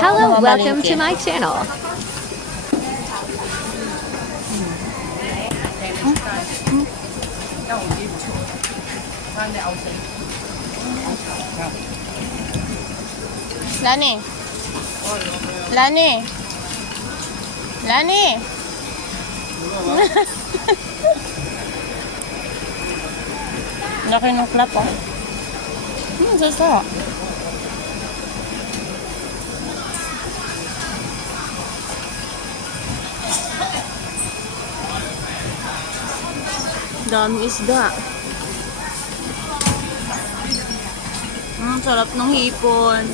Hello, welcome to my channel. Lani. Lani. Lani. Laki ng clap, oh. Sasa. Dami isda. Sarap ng hipon.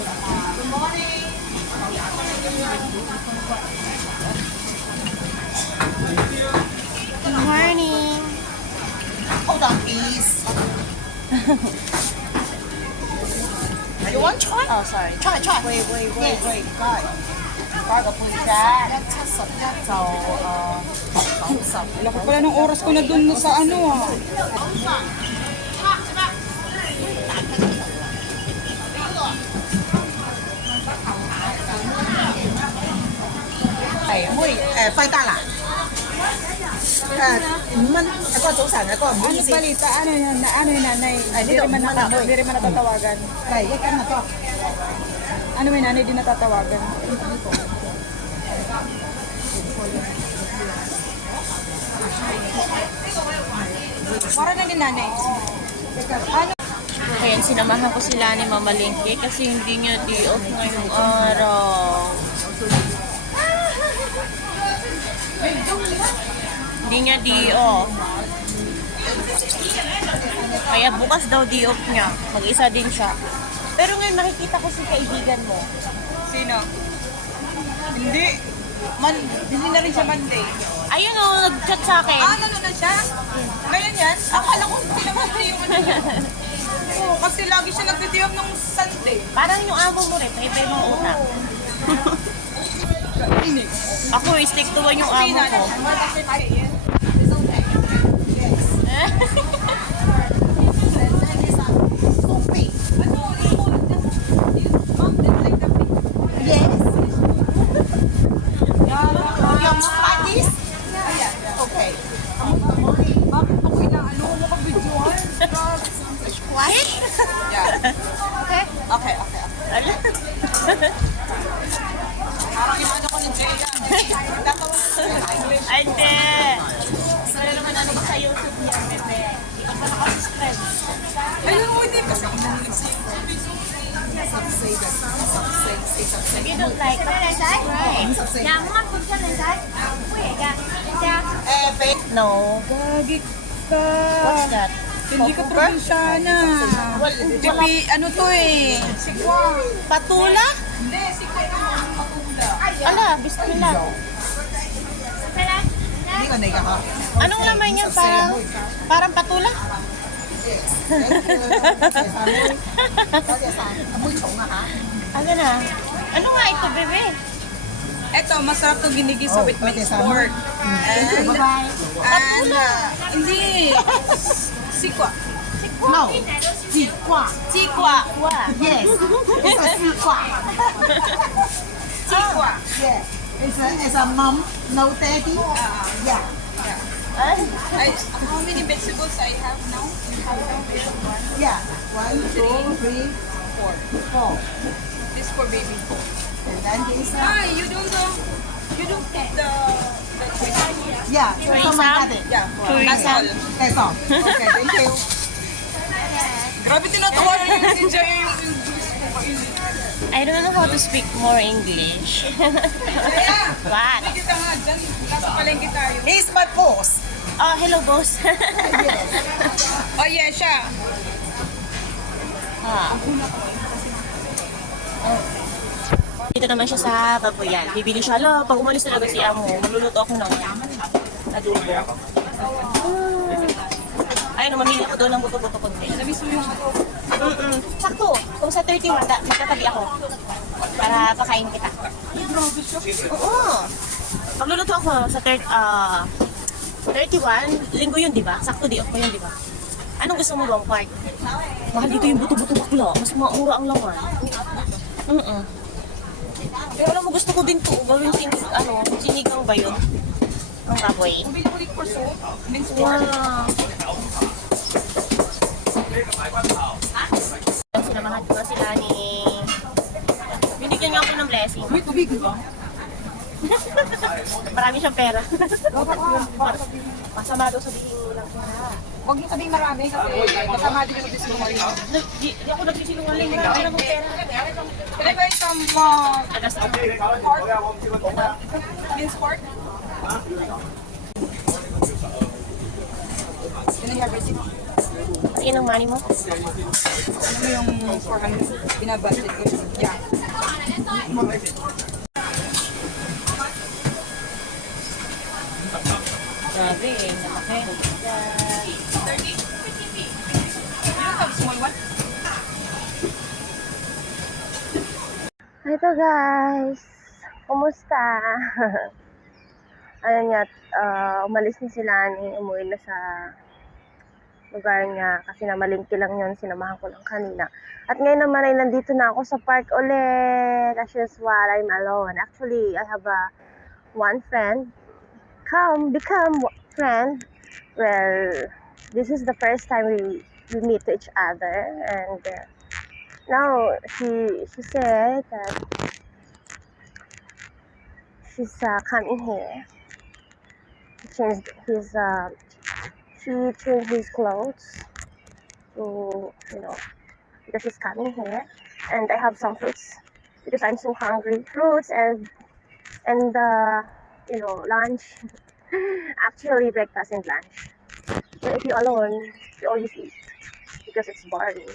Good morning. Hold on, please. You want try? Oh, sorry. Try. Wait. Guys. 5個半啫，171就90。Laki pala ng oras ko na dun sa ano ah.係妹費達拿5蚊，一個早晨，一個唔好 Ano 意思， balita? Ano yan? Ano yun nanay? Hindi rin man hindi rin man natatawagan. 嚟一斤那個。 Ano yun nanay? Di natatawagan. Para na din nanay. Ano? Ayan, sinamahan ko sila ni Mama Linky kasi hindi niya di-off ngayong araw. Hindi niya di-off. Kaya bukas daw di-off niya. Mag-isa din siya. Pero ngayon nakikita ko si kaibigan mo. Sino? Hindi. Hindi na rin siya Monday. Ayun o, nag-chat sa akin. Ano na siya? Ngayon yan? Akala ko hindi naman yung ano niya. Oo, kasi lagi siya nagtitiyap ng Sunday. Parang yung amo mo rin, may mong utak. Ako, stick to one yung amo ko. Okay. Ala. Parang inaano ko ni Jaya. Ay, hindi. Wala naman ano ba sa YouTube niya, bebe. Hindi ka pa nakasubscribe. Ayun mo, hindi kasi ako nanilig sa'yo. If you don't like, subscribe. No. Gagi ka. What's that? Hindi ka probinsyana. Tipi, ano to eh? Sikwa. Patula? Hindi, sikwa naman. Patula. Ala, bismillah. Hindi ko naiga ka. Anong laman yan? Parang patula? Amoy chong ha. Ano na? Ano nga ito, bebe? Eto, masarap to ginigisa with mixed pork. And, Bye-bye. hindi. Sikwa. No. Jikwa. Chikwa. Yes. It's a sikwa. Sikwa. Yeah. It's a mom, no daddy. Yeah. How many vegetables I have now? Yeah. 1, 2, 3, 4. This for baby. And then this You don't put the yeah. So my garden. yeah. Tourism. That's all. That's all. Okay, thank you. Grabe tinatawa niyo yung si Jaya yung I don't know how to speak more English. Jaya! What? Kita nga dyan. Nasa palengke tayo. He's my boss. Oh, hello, boss. Oh yeah, siya. Ah. Dito naman siya sa Babuyan. Bibili siya. Alo, pag umalis talaga si Amo, magluluto ako ng adobo. Ayun, mamili ako doon ng buto-buto konti. Namiss mo yung adobo. Sakto. Kung sa 31, magtatabi ako. Para pakain kita. Oo. Magluluto ako sa 31, linggo yun, di ba? Sakto di ako yun, di ba? Anong gusto mo bang part? Mahal dito yung buto-buto bakla. Mas maura ang laman. Pero alam mo, gusto ko din to. Gawin sinigang ba yun? Ang baboy. Bumili ko rin porso. Wow. Sinamahan ko na sila ni... Binigyan niya ako ng blessing. May tubig, di ba? Marami siyang pera. Masama daw sabihin mo lang siya. Huwag niyo sabihin marami kasi masama din yung disinungaling. Di ako nagsisinungaling. Marami akong pera. Can I buy some Alas ako. pork? Minced pork? Can I have receipt? Yan ang money mo. Ano mo yung 400 binabudget ko? Yeah. Grabe eh. Namakay. 30? Small one? Ito guys, kumusta? Ano niya, umalis na sila ni umuwi na sa lugar niya kasi namalingki lang yun, sinamahan ko lang kanina. At ngayon naman ay nandito na ako sa park ulit. That's just why I'm alone. Actually, I have one friend. Become friend. Well, this is the first time we meet to each other, and now she said that she's coming here. She changed his clothes to, because she's coming here, and I have some fruits because I'm so hungry. Fruits and lunch. Actually, breakfast and lunch. So if you're alone, you always eat because it's boring.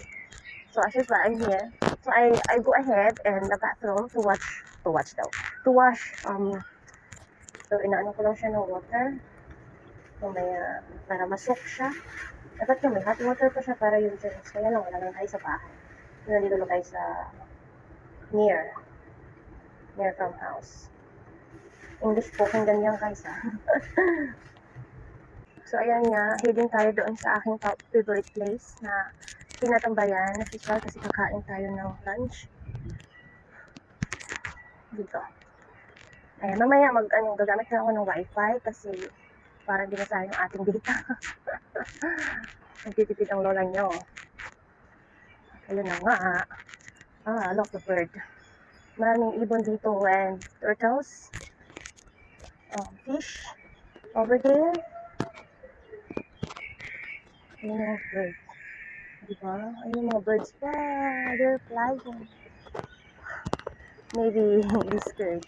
So as is why I'm here. So I go ahead and the bathroom to wash. So inaano ko lang siya ng water. So para masok siya. Dapat may hot water pa siya para yung germs. Kaya lang, wala lang tayo sa bahay. Nandito lang tayo sa near from house. English spoken ganyan guys ha. So ayan nga, heading tayo doon sa aking favorite place na tinatambayan, official kasi kakain tayo ng lunch. Dito. Ayan, mamaya gagamit na ako ng wifi kasi para hindi na sayang yung ating data. Nagtitipid ang lola nyo. Ayun na nga. Look the bird. Maraming ibon dito and turtles. Fish over there. Ayun yung bird. Diba? Ayun yung mga birds pa. They're flying. Maybe this bird.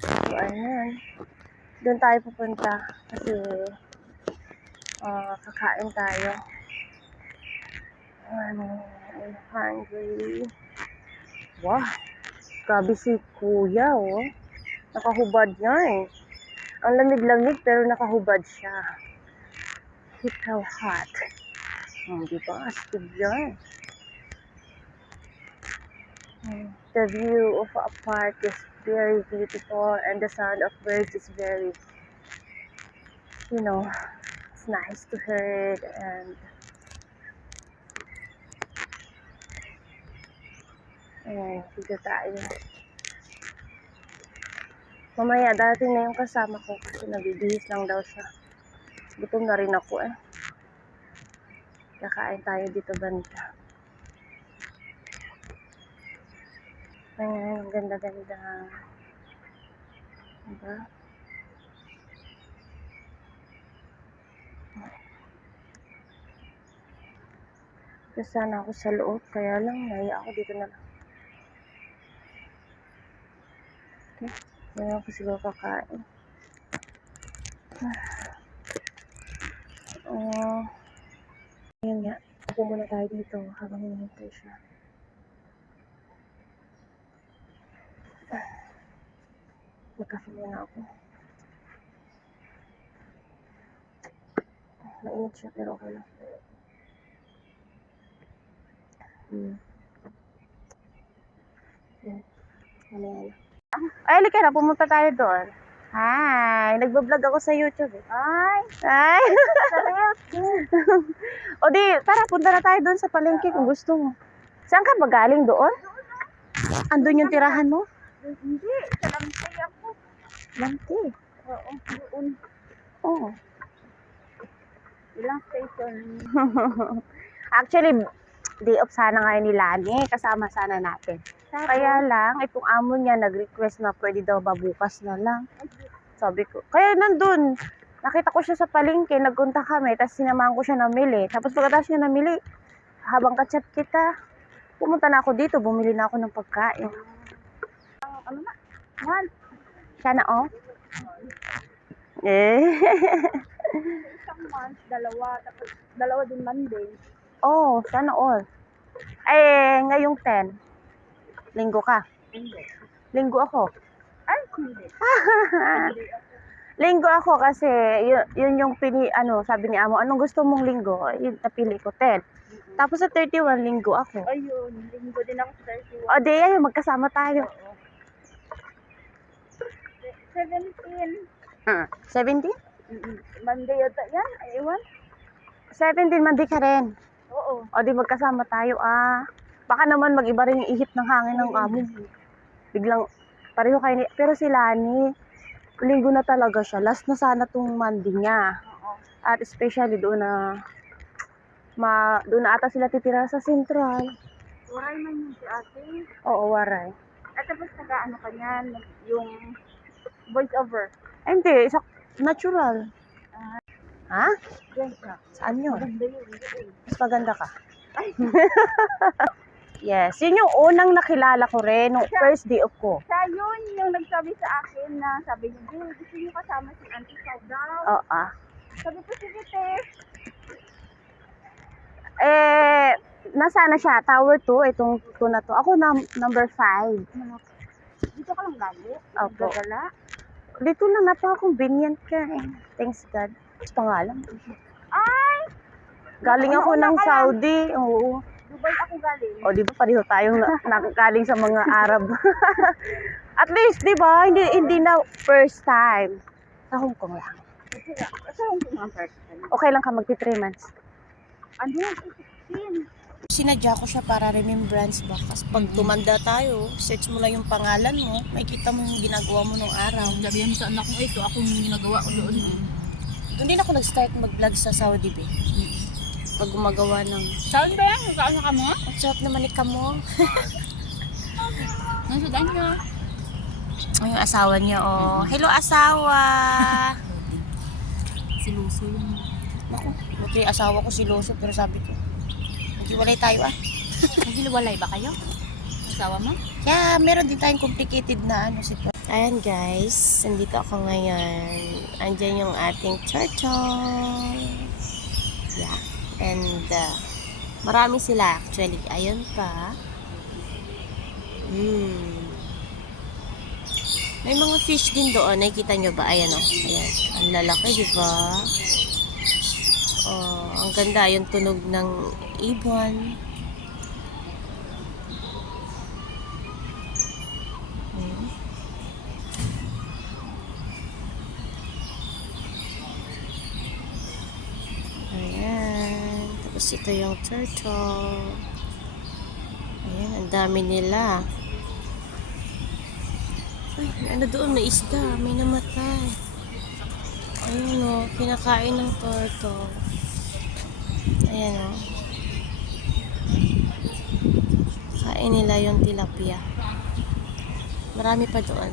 So, ayun. Doon tayo pupunta kasi kakain tayo. I'm hungry. Wow! Grabe si kuya, oh. Nakahubad yan. Ang lamig-lamig pero nakahubad siya. Look how hot. Diba? Astig yan. The view of a park is very beautiful and the sound of birds is very, it's nice to hear and ayan, dito tayo. Mamaya, dating na yung kasama ko kasi nabibihis lang daw siya. Gutom na rin ako eh. Kakain tayo dito banda. Ayan, ang ganda-ganda. Diba? Kasi sana ako sa loob, kaya lang, naiya ako dito na lang. Okay, ngayon ako siguro kakain. Ayan nga, upo muna tayo dito habang hinihintay siya. Magkafe muna ako. Mainit siya pero okay lang. Mamaya na. Ay, halika na. Pumunta tayo doon. Hi! Nagbablog ako sa YouTube eh. Hi! O di, tara, punta na tayo doon sa palengke kung gusto mo. Saan ka ba galing doon? Andun yung tirahan mo? Hindi, sa Lantay ako. Lanti. Oo, doon. Oo. Ilang station. Actually, day off sana ngayon ni Lani. Kasama sana natin. Kaya lang, itong amo niya nag-request na pwede daw ba bukas na lang. Sabi ko, kaya nandun. Nakita ko siya sa palengke, nagkunta kami, tapos sinamahan ko siya namili. Tapos pagkatapos niya namili, habang kachat kita, pumunta na ako dito, bumili na ako ng pagkain. Ano na? One. Sana oh. Eh. Isang month, dalawa. Tapos dalawa din Monday. Oh, sana all. Eh, ngayong 10. Linggo ka. Hindi. Linggo ako. Ay, hindi. Linggo ako kasi yun yung sabi ni amo, anong gusto mong linggo? Yun, napili ko 10. Tapos sa 31, linggo ako. Ayun, linggo din ako sa 31. O, di ayun, magkasama tayo. 17. 17? Monday yata yan, ay ewan. 17, mandi ka rin. Oo. O, di magkasama tayo, Baka naman mag-iba rin yung ihip ng hangin ng amo. Biglang, pareho kayo ni... Pero si Lani, linggo na talaga siya. Last na sana tong Monday niya. At especially doon na... doon na ata sila titira sa Central. Waray man yun si ate. Oo, waray. At tapos nag-ano ka niyan, yung voice over. Ay, hindi. Natural. Ha? Yes, na. Saan yun? Maganda yun. Yun. Mas maganda ka. Yes. Yun yung unang nakilala ko rin nung first day of ko. Siya yun yung nagsabi sa akin na sabi niya, "Bill, gusto niyo kasama si Auntie Sau daw." Oo. Sabi ko, sige te. Nasaan na siya? Tower 2, itong 2 na to. Ako number 5. Dito ka lang lagi. Opo. Gagala. Dito lang, napaka-convenient ka eh. Thanks God. Sa pangalan. Ay! Galing ako ng Saudi. Oo. Dubai ako galing. O, di ba pareho tayong nakagaling sa mga Arab. At least, di ba, hindi na first time. Sa Hong Kong lang. Sa Hong Kong ang first time. Okay lang ka magti 3 months. Ano yun? 16. Sinadya ko siya para remembrance ba? Kasi pag tumanda tayo, search mo lang yung pangalan mo, makikita mo yung ginagawa mo nung araw. Sabihan mo sa anak ko, ito akong ginagawa ko doon. Doon din ako nag-start mag-vlog sa Saudi, be. Pag gumagawa ng... Saan ba yan? Saan ka mo? Ang sarap naman ni Kamo. Nasa daan niya. Ay, yung asawa niya, oh. Hello, asawa! Siluso yun. Naku, buti yung asawa ko siloso, pero sabi ko, maghiwalay tayo Naghiliwalay ba kayo? Asawa mo? Kaya meron din tayong complicated na sitwasyon. Ayan guys, nandito ako ngayon. Andyan yung ating turtle. Yeah. And marami sila actually. Ayun pa. May mga fish din doon. Nakikita nyo ba? Ayan o. Ayan. Ang lalaki, di ba? Oh, ang ganda yung tunog ng ibon. Ayan. Tapos ito yung turtle. Ayan, ang dami nila. Ay, ano doon? May isda. May namatay. Ayun o, kinakain ng turtle. Ayan o. Kain nila yung tilapia. Marami pa doon.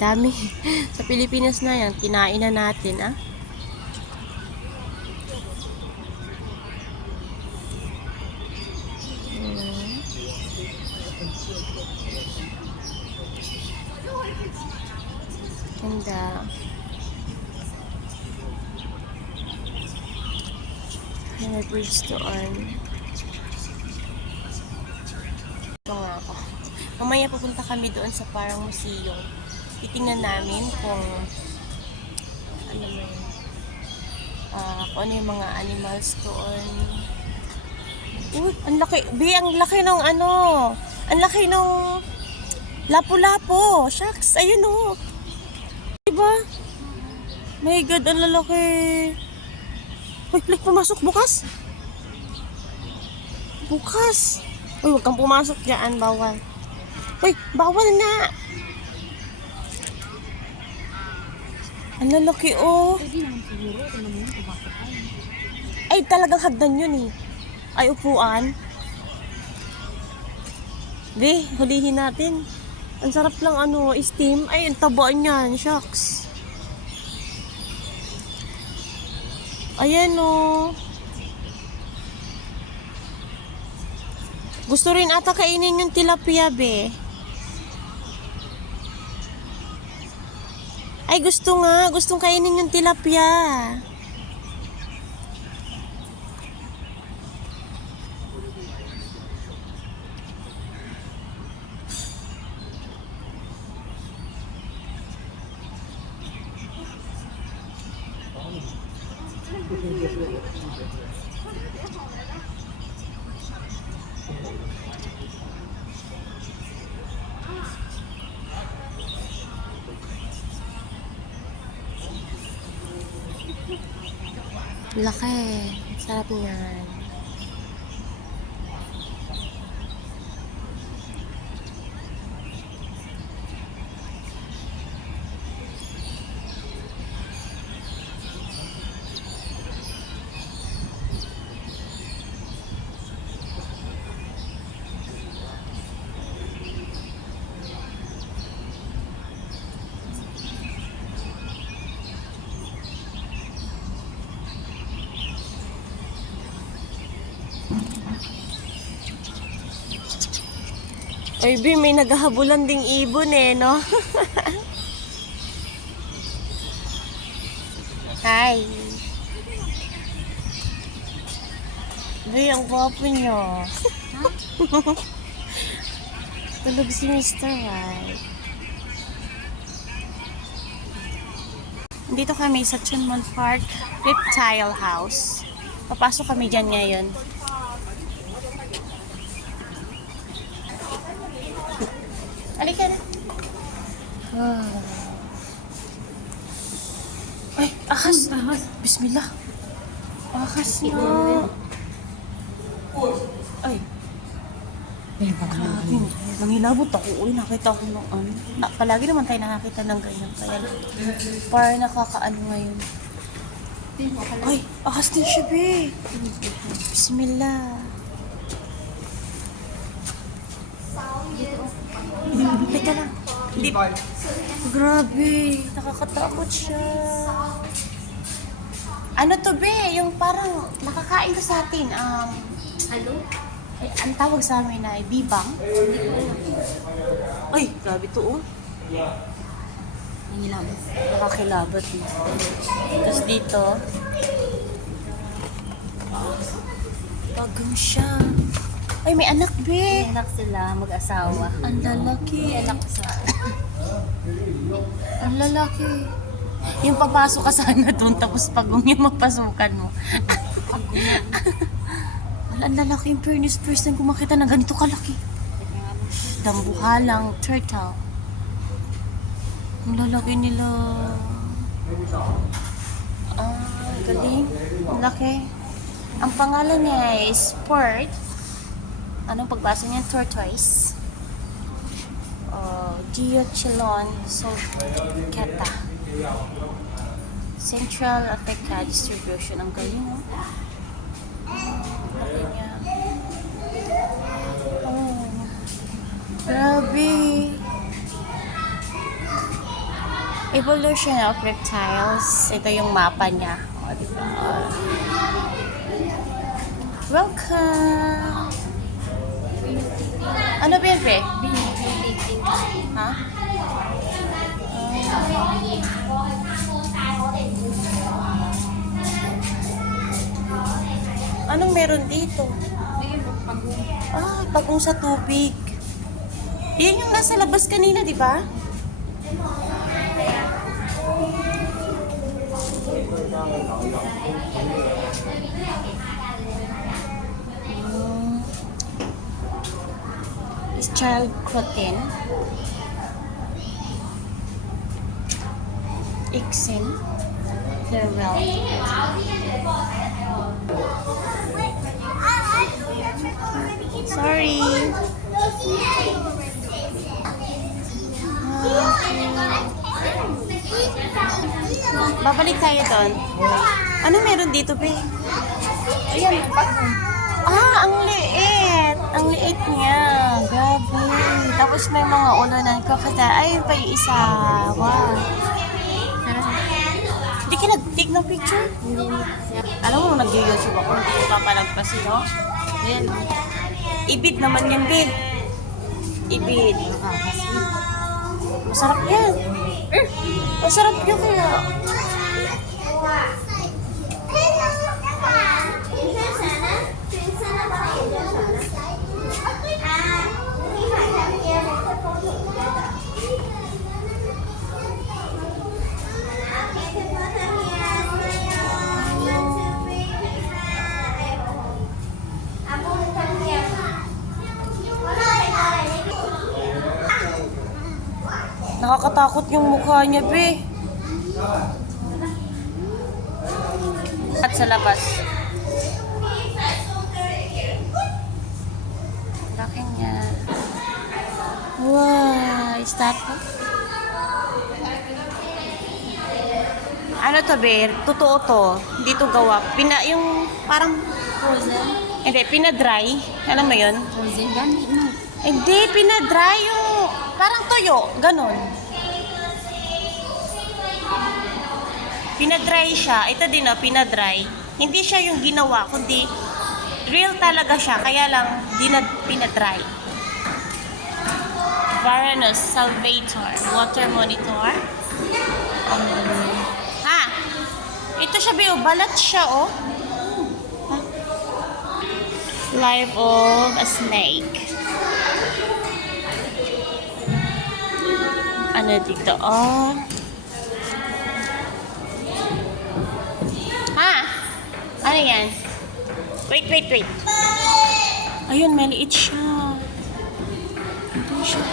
Dami. Sa Pilipinas na yan, kinain na natin, ah. Ganda. May bridge doon. Ito nga ako. Mamaya pupunta kami doon sa parang museum. Titingnan namin kung ano mo yun. Kung ano yung mga animals doon. Uy, ang laki. Ang laki nung ano. Ang laki nung lapu-lapu. Shucks, ayun o. Diba? My God, ang lalaki. Uy, like pumasok bukas. Bukas. Uy, huwag kang pumasok dyan. Bawal. Uy, bawal nga. Ang lalaki, oh. Ay, talagang hagdan yun, eh. Ay, upuan. Be, hulihin natin. Ang sarap lang, steam. Ay, ang tabaan yan. Shucks. Ayan, oh. Gusto rin ata kainin yung tilapia, be. Ay, gusto nga. Gustong kainin yung tilapia. Laki. Sarap niyan. Ay, Bi, may naghahabulan ding ibon eh, no? Hi. Bi, ang gwapo nyo. Tulog si Mr. White. Dito kami sa Chunmon Park Reptile House. Papasok kami dyan ngayon. Halika na. Ay, ahas. Bismillah. Ahas na. Ay. Grabe. Nangilabot ako. Uy, nakita ko ng ano. Palagi naman tayo nakakita ng ganyan. Kaya parang nakakaano ngayon. Ay, ahas din siya, be. Bismillah. Teka lang. Hindi. Grabe. Nakakatakot siya. Ano to, be? Yung parang nakakain to sa atin. Ano? Ay, ang tawag sa amin ay bibang. Ay, grabe to, oh. Nangilabat. Nakakilabat. Tapos dito. Bagong siya. Ay, may anak, be. May anak sila, mag-asawa. Ang lalaki. May anak sa... Ang lalaki. Yung papasok ka sana doon, tapos pagong yung mapasukan mo. Ang lalaki yung fairness person kung makita ng ganito kalaki. Dambuhalang turtle. Ang lalaki nila. Galing. Ang laki. Ang pangalan niya ay Sport. Anong pagbasa niya? Tortoise. Geochelon sulcata. Central Africa distribution. Ang galing, oh. Laki niya. Oh. Grabe. Evolution of reptiles. Ito yung mapa niya. O, diba? Welcome! Ano ba yun, Be? Ha? Anong meron dito? Pagong sa tubig. Yan yung nasa labas kanina, di ba? Is child crotin. Ixin. Farewell. Sorry. Babalik tayo doon. Ano meron dito, be? Ayan, Ah, ang liit. Ang liit niya. Grabe. Tapos may mga ulanan ko. Ayun pa yung isa. Wow. Hindi ka nag-take ng picture? Alam mo, nag-YouTube ako. Hindi ko papalagpasin, no? Ayan. Ibid naman yan, be. Ibid. Masarap yan. Masarap yun kaya. Nakakatakot yung mukha niya, be. At sa labas. Laki niya. Wow, is that what? Ano to, be? Totoo to. Hindi to gawa. Yung parang Frozen. hindi, pinadry. Alam mo yun? Frozen. Gani mo. Hindi, pinadry yung parang toyo. Ganon. Pinadry siya. Ito din, pinadry. Hindi siya yung ginawa, kundi real talaga siya. Kaya lang, pinadry. Varanus Salvator. Water monitor. Ha? Ito siya, Bio. Balat siya, oh. Ha? Life of a snake. Ano dito? Oh. Ha? Ano yan? Wait. Ayun, maliit siya. Ito siya.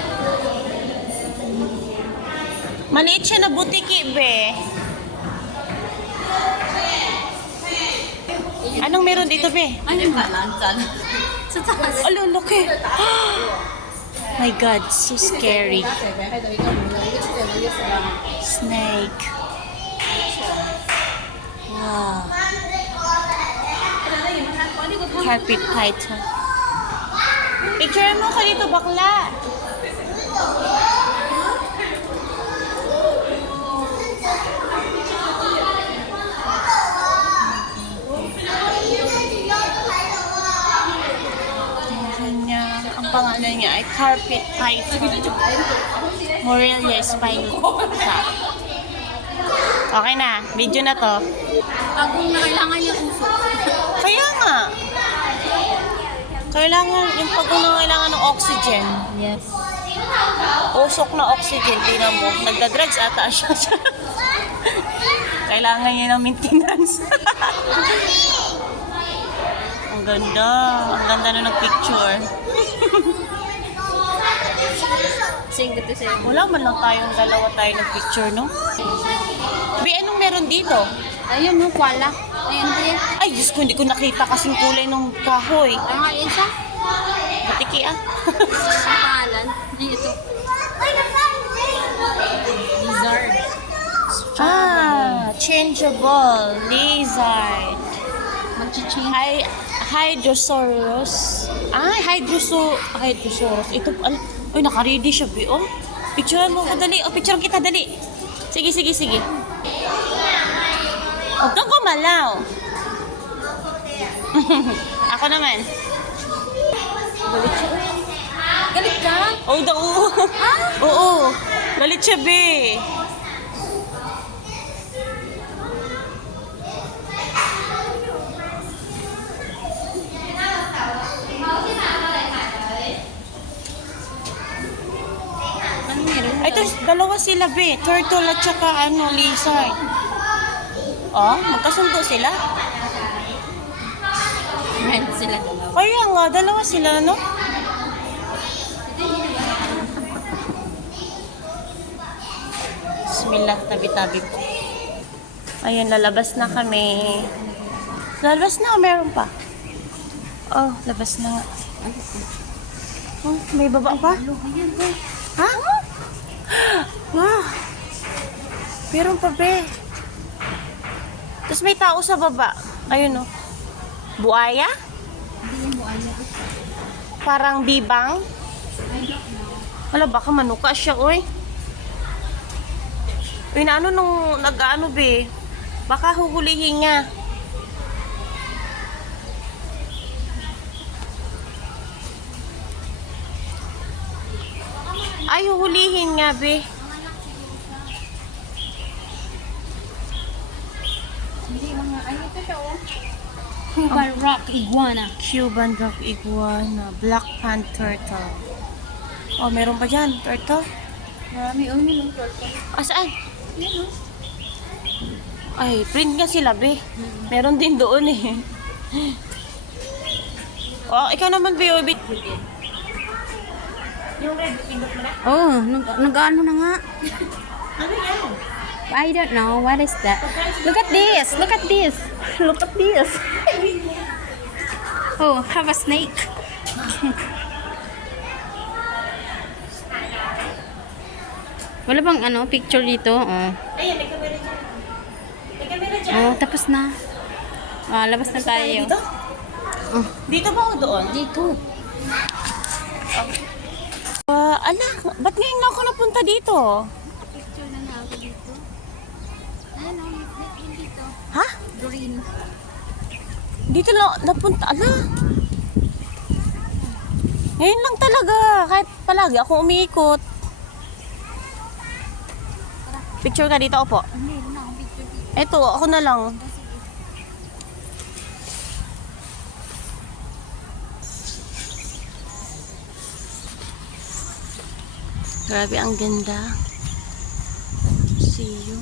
Maliit siya na butiki, be. Anong meron dito, be? Ano yung balansan? Sa taas. Alo, laki. My God, so scary. Snake. Wow. Carpet python. Picture mo ko dito, bakla. Ang pangalan niya ay carpet python. Morelia spinosa. Okay na, video na to. Pag kailangan niya usok. Kaya nga. Yung pag-kailangan ng oxygen. Yes. Usok na oxygen, tingnan mo. Nagda-drugs ata siya. Kailangan niya ng maintenance. Ang ganda. Ang ganda na ng picture. Sige, ito sa'yo. Wala man lang dalawa tayo ng picture, no? Bi, anong meron dito? Ayun, no, kwala. Ayun, kuya. Ay, Diyos ko, hindi ko nakita kasing kulay ng kahoy. Ano nga yun siya? Batiki, ah. Ang pangalan. Ay, ito. Lizard. Changeable lizard. Mag-change. Hydrosaurus. Hydrosaurus. Ito, ay, naka-ready siya, Bi. Oh, picturean mo ko, dali. Oh, picturean kita, dali. Sige. Huwag kang gumalaw. Ako naman. Galit ka? Oo, Oo. Galit siya, Bi. Ay, ito, dalawa sila, Be. Turtle at saka, lizard. Oh, magkasundo sila. Friend sila dalawa. Kaya nga, dalawa sila, no? Bismillah, tabi-tabi po. Ayun, lalabas na kami. Lalabas na, meron pa. Oh, labas na nga. Oh, may baba pa? Ha? Wow. Meron pa, be. Tapos may tao sa baba. Ayun, oh. Buaya? Parang bibang? Wala, baka manuka siya, oy. Uy, na ano nung nag-ano, be? Baka huhulihin niya. Ay, huhulihin nga, be. Cuban rock iguana. Cuban rock iguana, black pant turtle. Oh, meron pa dyan, turtle? Marami. Oh, yun. Saan? Ay, print nga sila, be. Meron din doon, eh. Oh, ikaw naman, be. Bit. Yung red, pindot mo na? Oh, nag-ano na nga. Ano yan? I don't know. What is that? Look at this. Look at this. Look at this. Oh, have a snake. Wala bang ano, picture dito? Oh. Ayan, may camera dyan. May camera dyan. Oh, tapos na. Ah, labas na tayo. Dito? Dito ba o doon? Dito. Ala, ba't ngayon na ako napunta dito? Picture na ako dito. Ano, dito. Ha? Green. Dito na napunta. Ala. Ngayon lang talaga. Kahit palagi ako umiikot. Picture ka dito, opo. Hindi na ako picture dito. Eto, ako na lang. Grabe, ang ganda. See you.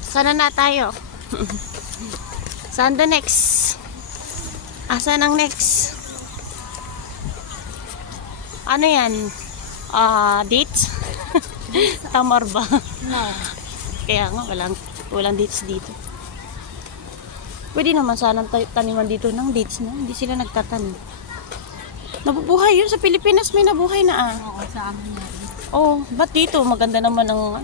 Sana na tayo. Saan the next? Asan ang next? Ano yan? Dates? Tamar ba? No. Kaya nga, walang dates dito. Pwede naman sanang taniman dito ng dates, no? Hindi sila nagtatanim. Nabubuhay yun. Sa Pilipinas may nabuhay na, Oo, sa amin na. Oh, ba't dito? Maganda naman ang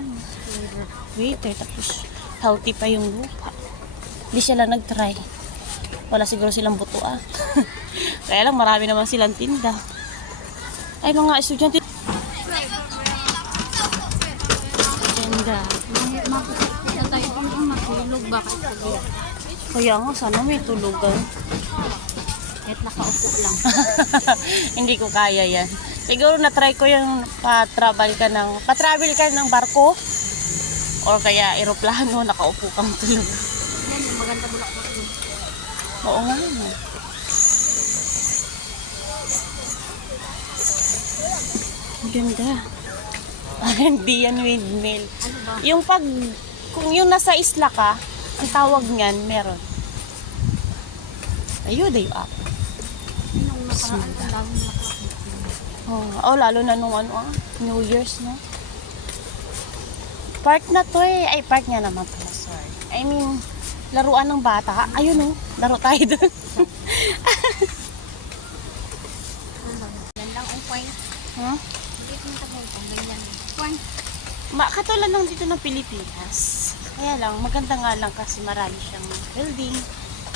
waiter. Tapos, healthy pa yung lupa. Hindi sila nag-try. Wala siguro silang buto, Kaya lang, marami naman silang tinda. Ay, mga estudyante. Tinda. Makikita tayo kung matulog. Bakit sabi? Kaya nga, sana may tulugan. Kahit nakaupo lang. Hindi ko kaya yan. Siguro na-try ko yung pa-travel ka ng barko or kaya eroplano, nakaupo kang tulog. Yan, yung maganda bulaklak doon. Oo nga. No. Ang ganda. Hindi yan windmill. Ano ba? Yung kung yung nasa isla ka, ang tawag niyan, meron. Ayun, dayo up. Nung nakaraan, ang daming bulaklak dito. Oh, lalo na nung New Year's, no? Park na to eh. Ay, park nga naman to. Sorry. I mean, laruan ng bata. Ayun, oh. Laro tayo dun. Yan lang ang point. Huh? Hindi ko nagtagong ganyan. Point. Katulad lang dito ng Pilipinas. Kaya lang, maganda nga lang kasi marami siyang building.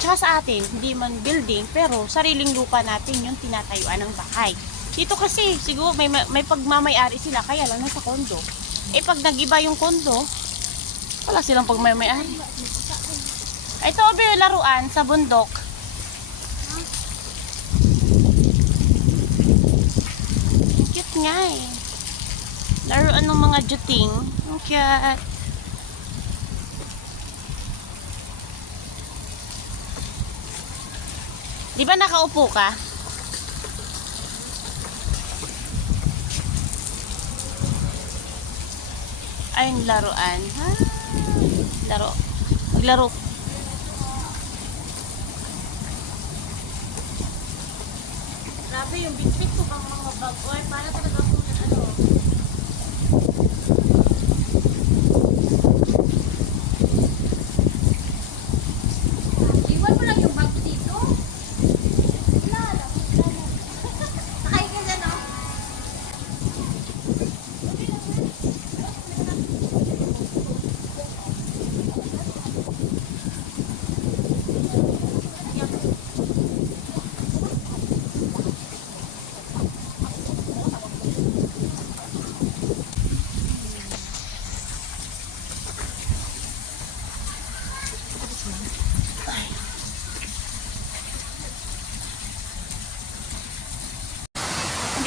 Tsaka sa atin, hindi man building, pero sariling lupa natin yung tinatayuan ng bahay. Dito kasi, siguro may pagmamayari sila, kaya lang nasa kondo. Eh pag nag-iba yung kondo, wala silang pagmamayari. Ito, laruan sa bundok. Cute nga eh. Laruan ng mga juting. Ang cute. Di ba nakaupo ka? Ayun, laruan. Ha? Laro. Maglaro. Grabe yung bitbit ko pang mga bag. Oy, para talaga po na ano. Iwan mo lang yung bag dito.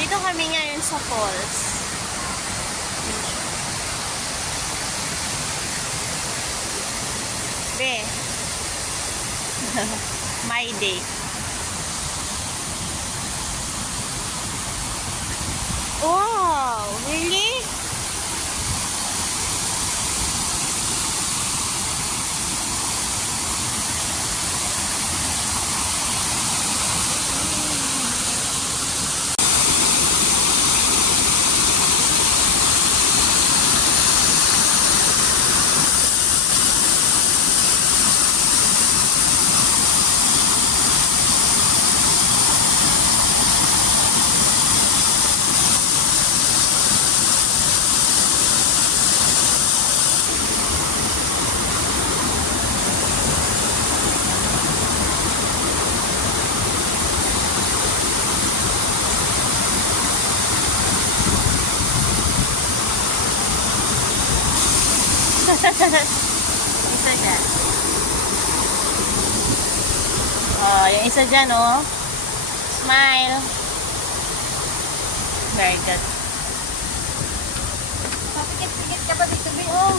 Dito kami ngayon sa falls. Be. My day. Wow, really? Isa dyan. Oh, yung isa dyan, oh. Smile. Very good. Papikit-pikit ka ba dito, Be? Oh,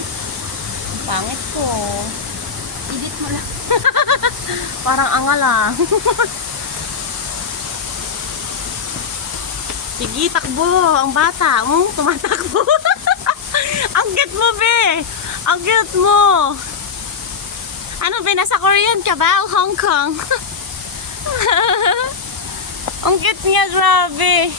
Pangit ko. edit mo lang. Parang angal ah. Sige, takbo. Ang bata. Tumatakbo. Ang cute mo, Be. Ang cute mo. Ano, Be? Nasa Korean ka ba? O Hong Kong? Ang cute niya, grabe.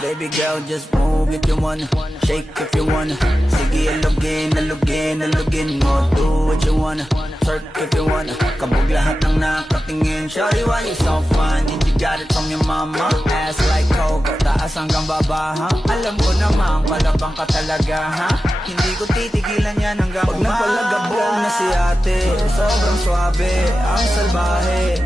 Baby girl, just move if you wanna, shake if you wanna. Sige, alugin mo. Do what you wanna, twerk if you wanna. Kabog lahat ng nakatingin. Shawty, why you so fun? And you got it from your mama. Ass like Coco, taas hanggang baba, ha? Alam ko naman, palabang ka talaga, ha? Hindi ko titigilan yan hanggang umaga. Pag napalagabog na si ate, sobrang swabe, ang salbahe.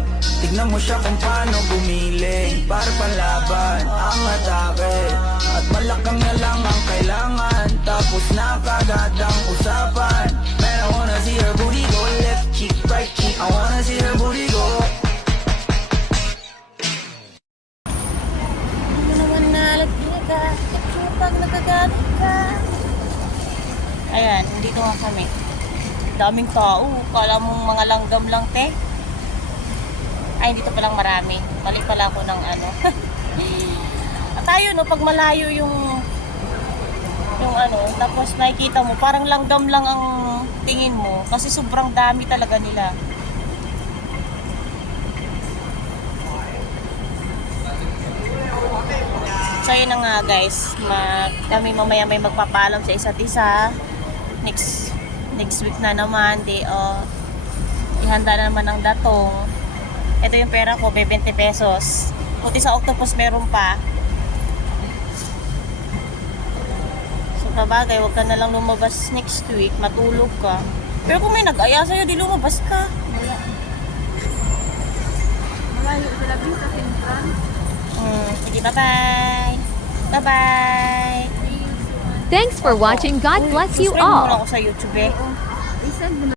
Tignan mo siya kung paano gumiling para panlaban ang atake. At malakang na lang ang kailangan, tapos na kagad ang usapan. Man, I wanna see her booty go left cheek, right cheek. I wanna see her booty go. Ano naman nalagyan ka? Pag nagagalit ka. Ayan, dito nga kami. Daming tao. Kala mong mga langgam lang, te. Ay, dito palang marami. Mali pala ako ng ano. At tayo, no, pag malayo yung ano, tapos makikita mo, parang langgam lang ang tingin mo. Kasi sobrang dami talaga nila. So, yun na nga guys. Kami mamaya may magpapaalam sa isa't isa. Next week na naman, ihanda na naman ang datong. Ito yung pera ko, 20 pesos. Buti sa Octopus meron pa. So, kabagay, huwag ka na lang lumabas next week. Matulog ka. Pero kung may nag-aya sa'yo, di lumabas ka. Malayo sila din sa Sintran. Sige, bye-bye. Bye-bye. Thanks for watching. God bless you Subscribe mo muna all. ako sa YouTube eh. Isend mo